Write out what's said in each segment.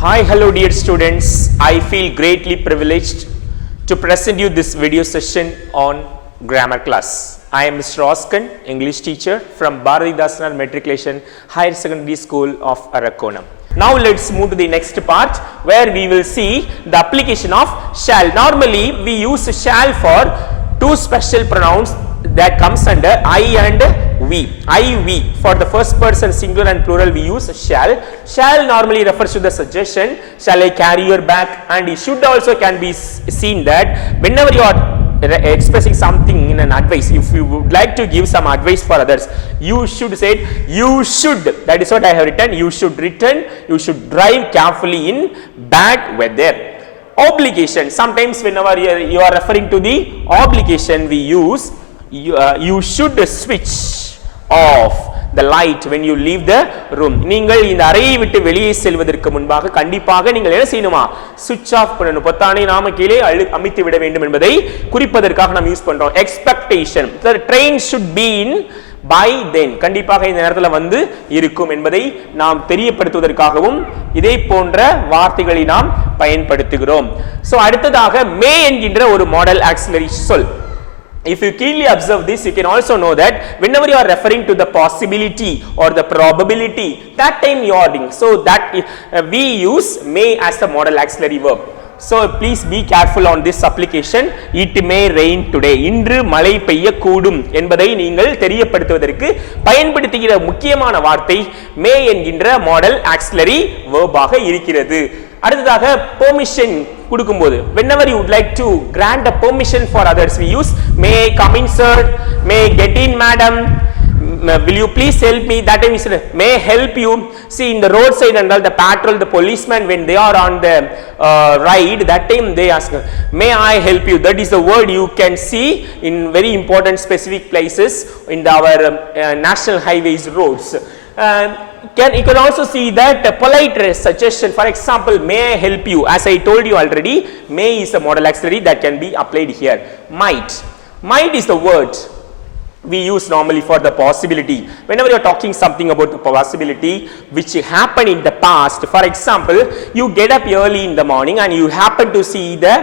Hi, hello dear students. I feel greatly privileged to present you this video session on grammar class. I am Mr. Arakkonam, English teacher from Bharathidhasanar Matriculation Higher Secondary School of Arakkonam. Now let's move to the next part where we will see the application of shall. Normally we use shall for two special pronouns that comes under I and we. I, we. For the first person singular and plural we use shall. Shall normally refers to the suggestion, shall I carry your bag, and it should also can be seen that whenever you are expressing something in an advice, if you would like to give some advice for others, you should say you should, that is what I have written, you should drive carefully in bad weather. Obligation, sometimes whenever you are referring to the obligation we use you should switch off the light when you leave the room. நீங்கள் இந்த அறையை விட்டு வெளியே செல்வதற்கு முன்பாக கண்டிப்பாக நீங்கள் என்ன செய்யணுமா, switch off பண்ணணும், பொத்தானை நாம கீழே அமுத்தி விட வேண்டும் என்பதை குறிப்பதற்காக நாம் யூஸ் பண்றோம். Expectation, the train should be in by then, கண்டிப்பாக இந்த நேரத்தில் வந்து இருக்கும் என்பதை நாம் தெரியப்படுத்துவதற்காகவும் இதே போன்ற வார்த்தைகளை நாம் பயன்படுத்துகிறோம். சோ அடுத்ததாக may என்கின்ற ஒரு மாடல் ஆக்சிலரி சொல். If you keenly observe this, you can also know that whenever you are referring to the possibility or the probability, that time you are doing. So that we use may as the modal auxiliary verb. So please be careful on this application. It may rain today. இன்று மழை பெய்யக்கூடும் என்பதை நீங்கள் தெரியப்படுத்துவதற்கு பயன்படுத்துகிற முக்கியமான வார்த்தை may என்கின்ற model auxiliary verb ஆக இருக்கிறது. அடுத்ததாக permission கொடுக்கும்போது whenever you would like to grant a permission for others we use may I come in sir, may I get in madam, will you please help me, that time we say may I help you. See in the roadside and all the patrol, the policeman when they are on the ride, that time they ask may I help you. That is the word you can see in very important specific places in our national highways roads. You can also see that polite suggestion, for example may I help you, as I told you already, may is a modal auxiliary that can be applied here. Might is the word we use normally for the possibility whenever you are talking something about the possibility which happened in the past. For example, you get up early in the morning and you happen to see the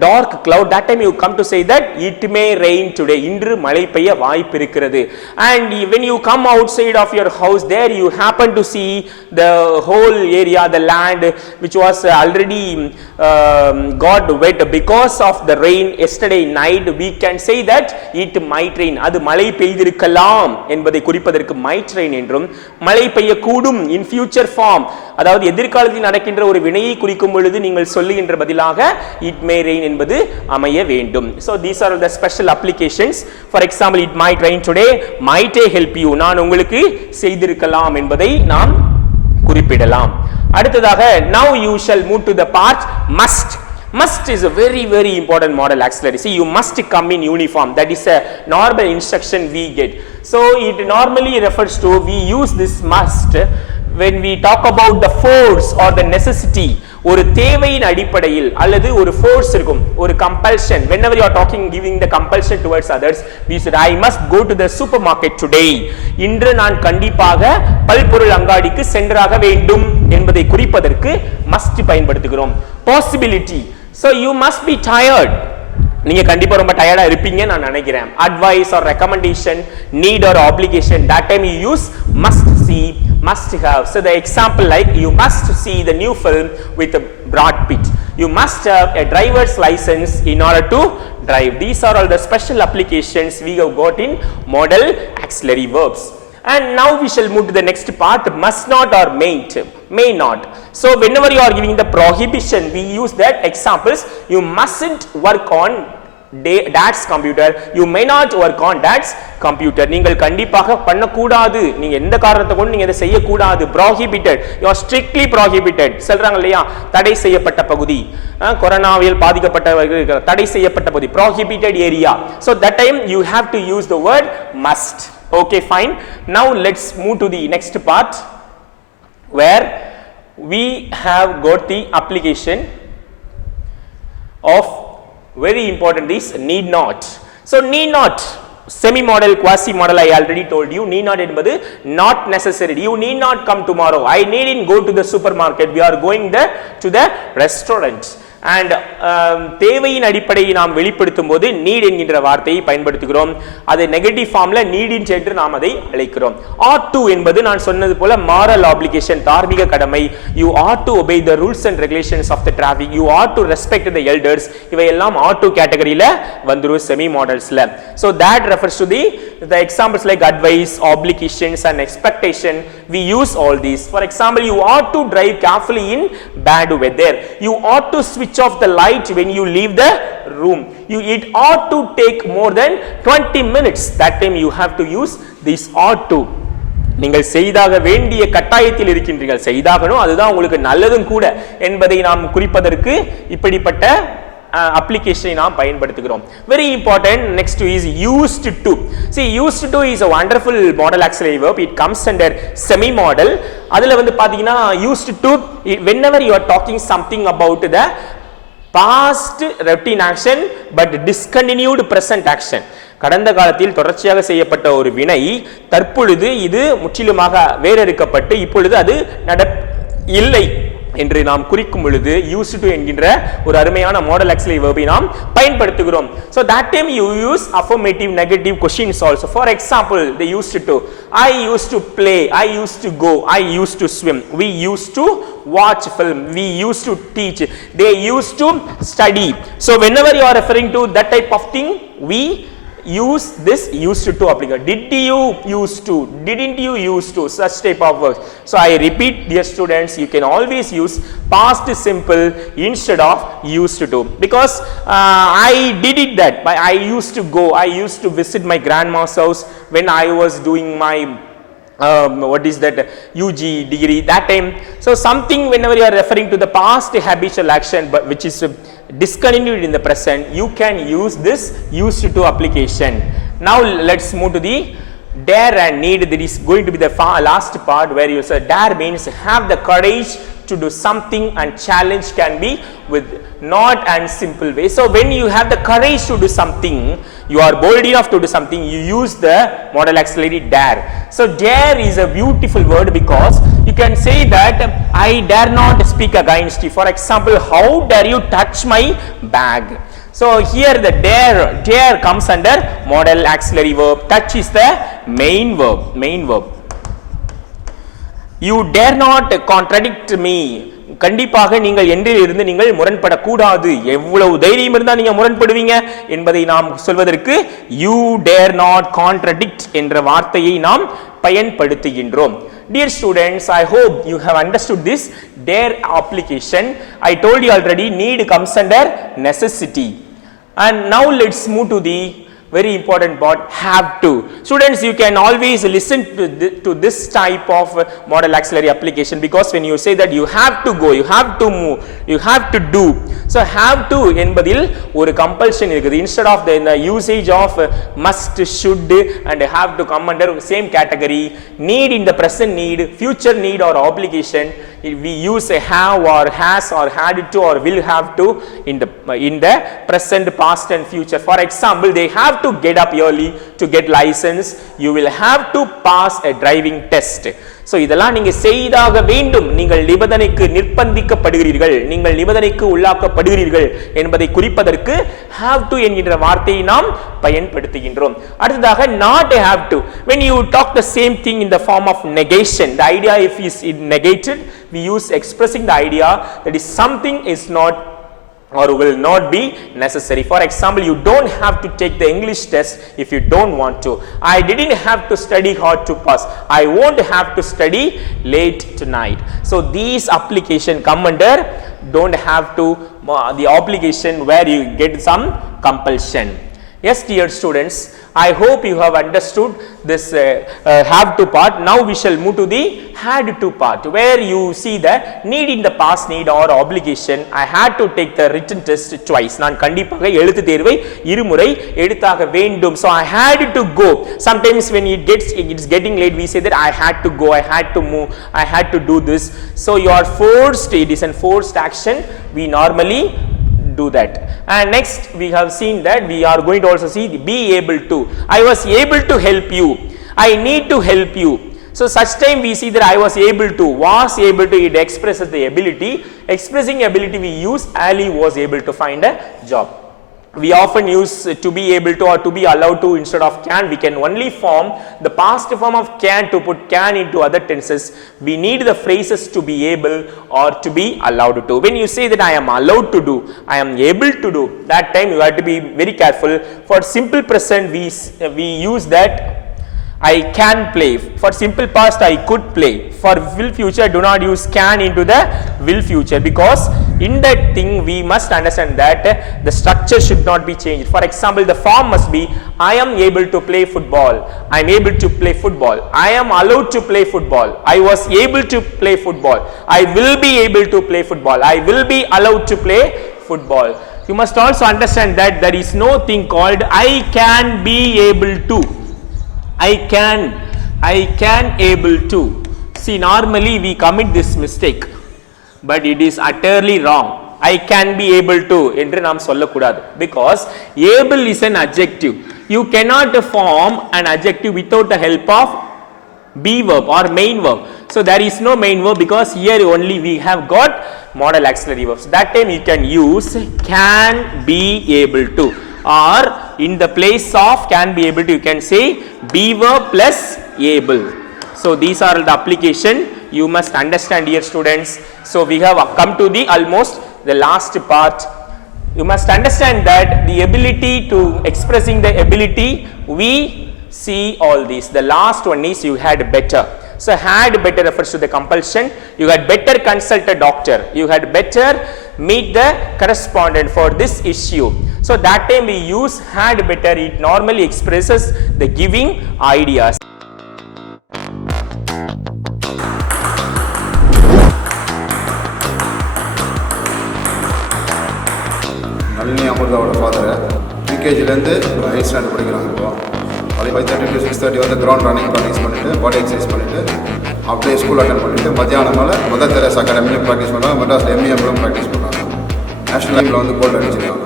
dark cloud, that time you come to say that it may rain today, இன்று மழை பெய்ய வாய்ப்பு இருக்கிறது. And when you come outside of your house, there you happen to see the whole area, the land which was already got wet because of the rain yesterday night, we can say that it might rain. அது மழை பெய்திருக்கலாம் என்பதை குறிப்பதற்கு might rain என்றும், மழை பெய்யக்கூடும் in future form, அதாவது எதிர்காலத்தில் நடக்கின்ற ஒரு வினையை குறிக்கும் பொழுது நீங்கள் சொல்லுகின்ற பதிலாக it may rain என்பது அமைய வேண்டும். So these are the special applications. For example, it might rain today, might I help you, நான் உங்களுக்கு செய்திருக்கலாம் என்பதை நாம் குறிப்பிடலாம். அடுத்ததாக now you shall move to the part must. Must is a very important modal auxiliary. See, you must come in uniform. That is a normal instruction we get. So it normally refers to, we use this must when we talk about the force or the necessity. ஒரு தேவையின் அடிப்படையில் அல்லது ஒரு force இருக்கும், ஒரு compulsion. Whenever you are talking giving the compulsion towards others, we said I must go to the supermarket today. இன்று நான் கண்டிப்பாக பல்பொருள் அங்காடிக்கு சென்றாக வேண்டும் என்பதை குறிப்பதற்கு must பயன்படுத்துகிறோம். Possibility, so you must be tired, நீங்க கண்டிப்பா ரொம்ப டயர்டா இருப்பீங்க நான் நினைக்கிறேன். Advice or recommendation, need or obligation, that time you use must see, must have. So the example like you must see the new film with Brad Pitt, you must have a driver's license in order to drive. These are all the special applications we have got in modal auxiliary verbs. And now we shall move to the next part, must not or may not. So whenever you are giving the prohibition, we use that examples, you mustn't work on dad's computer, you may not work on dad's computer. நீங்கள் கண்டிப்பாக பண்ணக்கூடாது, நீங்க எந்த காரணத்தை கொண்டு நீங்க இதை செய்யக்கூடாது, prohibited, you are strictly prohibited சொல்றாங்க இல்லையா, தடை செய்யப்பட்ட பகுதி, கொரோனாவில் பாதிக்கப்பட்டவர்கள் தடை செய்யப்பட்ட பகுதி, prohibited area. So that time you have to use the word must. Okay, fine. Now let's move to the next part where we have got the application of very important, this need not. So need not semi model, quasi model, I already told you. Need not என்பது not necessary. You need not come tomorrow. I needn't go to the supermarket. We are going there to the restaurant. And தேவையின் அடிப்படையை நாம் வெளிப்படுத்தும் போது NEET என்கின்ற வார்த்தையை பயன்படுத்துகிறோம். அதை நெகட்டிவ் ஃபார்ம்ல நீடின் என்று நாம் அதை அழைக்கிறோம். ought to என்பது நான் சொன்னது போல moral obligation, தார்மீக கடமை. You ought to obey the rules and regulations of the traffic. You ought to respect the elders. இவையெல்லாம் ought to கேட்டகரியில வந்துரும் semi மாடல்ஸ்ல. So that refers to the examples like advice, obligations and expectation. We use all these. For example, you ought to drive carefully in bad weather. You ought to switch off the light when you leave the room. It ought to take more than 20 minutes. That time you have to use this ought to. நீங்கள் செய்தாக வேண்டிய கட்டாயத்தில் இருக்கின்றீர்கள், செய்தாகணும், அதுதான் உங்களுக்கு நல்லதும் கூட என்பதை நாம் குறிப்பதற்கு இப்படிப்பட்ட application நாம் பயன்படுத்துகிறோம். Very important. Next is used to. See, used to is a wonderful modal auxiliary verb. It comes under semi model. அதுல வந்து பாத்தீங்கன்னா used to, whenever you are talking something about the past routine action but discontinued present action, கடந்த காலத்தில் தொடர்ச்சியாக செய்யப்பட்ட ஒரு வினை தற்பொழுது இது முற்றிலுமாக வேறறுக்கப்பட்டு இப்பொழுது அது இல்லை என்று நாம் குறிக்கும் பொழுது used to என்கின்ற ஒரு அருமையான modal auxiliary verb நாம் பயன்படுத்துகிறோம். So that time you use affirmative, negative questions also. For example, they used to, I used to play, I used to go, I used to swim, we used to watch film, we used to teach, they used to study. So whenever you are referring to that type of thing, we use this used to applicate. Did you used to, didn't you used to, such type of words. So I repeat, dear students, you can always use past simple instead of used to, because I did it that, I used to go, I used to visit my grandma's house when I was doing my what is that, UG degree, that time. So something whenever you are referring to the past habitual action but which is discontinued in the present, you can use this used to application. Now let's move to the dare and need. That is going to be the last part, where you say dare means have the courage to do something, and challenge can be with not and simple way. So when you have the courage to do something, you are bold enough to do something, you use the modal auxiliary dare. So dare is a beautiful word, because you can say that I dare not speak against you. For example, how dare you touch my bag. So here the dare comes under modal auxiliary verb. Touch is the main verb. You dare not contradict me. கண்டிப்பாக நீங்கள் என்றில் இருந்து நீங்கள் முரண்படக்கூடாது. எவ்வளவு தைரியம் இருந்தால் நீங்க முரண்படுவீங்க என்பதை நாம் சொல்வதற்கு you dare not contradict என்ற வார்த்தையை நாம் பயன்படுத்துகின்றோம். Dear students, I hope you have understood this dare application. I told you already, need comes under necessity. And now let's move to the very important part, have to. Students, you can always listen to this type of modal auxiliary application, because when you say that you have to go, you have to move, you have to do. So have to என்பதில் ஒரு compulsion இருக்குது. Instead of the usage of must, should and have to come under same category. Need in the present need, future need or obligation, we use a have or has or had to or will have to in the present, past and future. For example, they have to get up early to get license. You will have to pass a driving test. So இதெல்லாம் நீங்க செய்தாக வேண்டும், நீங்கள் நிபந்தனைக்கு நிர்பந்திக்கப்படுகிறீர்கள், நீங்கள் நிபந்தனைக்கு உள்ளாக்கப்படுகிறீர்கள் என்பதை குறிப்பதற்கு have to என்கின்ற வார்த்தையை நாம் பயன்படுத்துகின்றோம். அடுத்ததாக not have to. When you talk the same thing in the form of negation, the idea if is negated, we use expressing the idea that is something is not or will not be necessary. For example, you don't have to take the English test if you don't want to. I didn't have to study hard to pass. I won't have to study late tonight. So these application come under don't have to, the obligation where you get some compulsion. Yes, dear students, I hope you have understood this have to part. Now we shall move to the had to part, where you see the need in the past need or obligation. I had to take the written test twice. நான் கண்டிப்பாக எழுத்து தேர்வை இருமுறை எடுத்தாக வேண்டும். So I had to go. Sometimes when it's getting late, we say that I had to go, I had to move, I had to do this. So you are forced, it is a forced action. We normally do that. And next we have seen that we are going to also see the be able to. I was able to help you. I need to help you. So such time we see that I was able to, it expresses the ability. Expressing ability we use Ali was able to find a job. We often use to be able to or to be allowed to instead of can. We can only form the past form of can to put can into other tenses. We need the phrases to be able or to be allowed to. When you say that I am allowed to do, I am able to do, that time you have to be very careful. For simple present we use that I can play. For simple past I could play. For will future do not use can into the will future, because in that thing we must understand that the structure should not be changed. For example, the form must be I am able to play football. I am able to play football. I am allowed to play football. I was able to play football. I will be able to play football. I will be allowed to play football. You must also understand that there is no thing called I can be able to. I can able to. See, normally we commit this mistake, but it is utterly wrong. I can be able to என்று நாம் சொல்லக்கூடாது, because able is an adjective. You cannot form an adjective without the help of be verb or main verb. So there is no main verb, because here only we have got modal auxiliary verbs. That time you can use can be able to, or in the place of can be able to you can say be verb plus able. So these are the application you must understand here, students. So we have come to the almost the last part. You must understand that the ability to expressing the ability, we see all these. The last one is you had better. So had better refers to the compulsion. You had better consult a doctor. You had better meet the correspondent for this issue. So that time we use had better. It normally expresses the giving ideas. Nalini Amurthaவோட father யூகேஜிலேருந்து 8th standard படிக்கிறாங்க. இப்போ அது 5:30 to 6:30 வந்து ground running practice பண்ணிவிட்டு பாடி exercise பண்ணிவிட்டு அப்படியே school attend பண்ணிவிட்டு மத்தியானம் மேலே மதர் தெரேசா அகாடமிலையும் ப்ராக்டிஸ் பண்ணுறாங்க. மெட்ராஸில் எம்இஎம்லும் ப்ராக்டிஸ் பண்ணுறாங்க. நேஷனல் லெவலில் வந்து கோல்டு அடிச்சிருக்காங்க.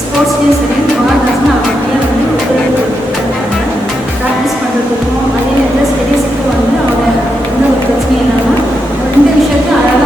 ஸ்போர்ட்ஸ்லேயும் சரி மார்க்ஸ்னு அப்படியே வந்து ப்ராக்டிஸ் பண்ணுறதுக்கும் அதே நேரத்தில் ஸ்டடீஸுக்கும் வந்து அவங்க எந்த ஒரு பிரச்சனையும் இல்லாமல் இந்த விஷயத்தையும் அழகாக